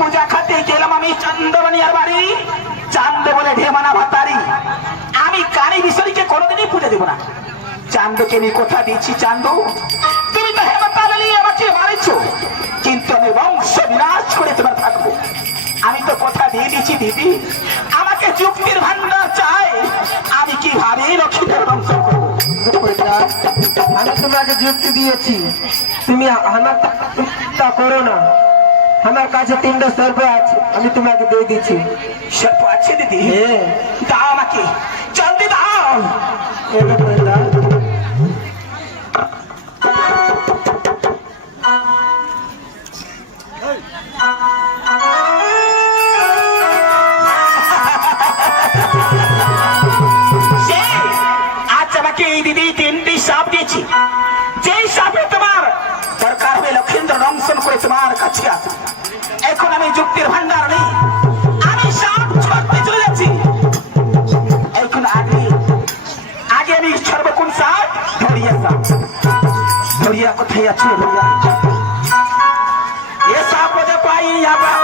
পূজা খাতে গেলাম আমি চান্দবানিয়ার বাড়ি। চান্দে বলে ঢেমানা ভাতারি। আমি কারি বিশ্বরীকে কোনোদিনই পূজা দেব না। চান্দকে আমি কথা দিচ্ছি, চান্দু তুমি তো হেমতালি আমাকে মারিছ, কিন্তু আমি বংশ বিনাশ করে তোমার থাকবো। আমি তো কথা দিয়ে দিচ্ছি দিদি, আমাকে যুক্তির ভান্ডার চাই। আমি কিভাবে লক্ষ্মীদের বংশ করবো? আমি তোমাকে যুক্তি দিয়েছি, তুমি আমার তা করো না। আমার কাছে 3টা সর্প আছে, আমি তোমাকে দিয়ে দিচ্ছি। সর্প আছে দিদি? দাও আমাকে, জলদি দাও। আজ আমাকে এই দিদি 3টি সাপ দিয়েছি। যেই সাপে তোমার দরকার হবে লক্ষেন্দ্র দংশন করে তোমার কাছে আসে। এখন আমি যুক্তির ভান্ডার নেই, আমি সাপ ছড়তে চলে যাচ্ছি। এখন আগে আমি ছড়ব কোন সাপ? ধরিয়া সাপ। ধরিয়া কোথায় আছে? ধরিয়া এ সাপ পাই আবার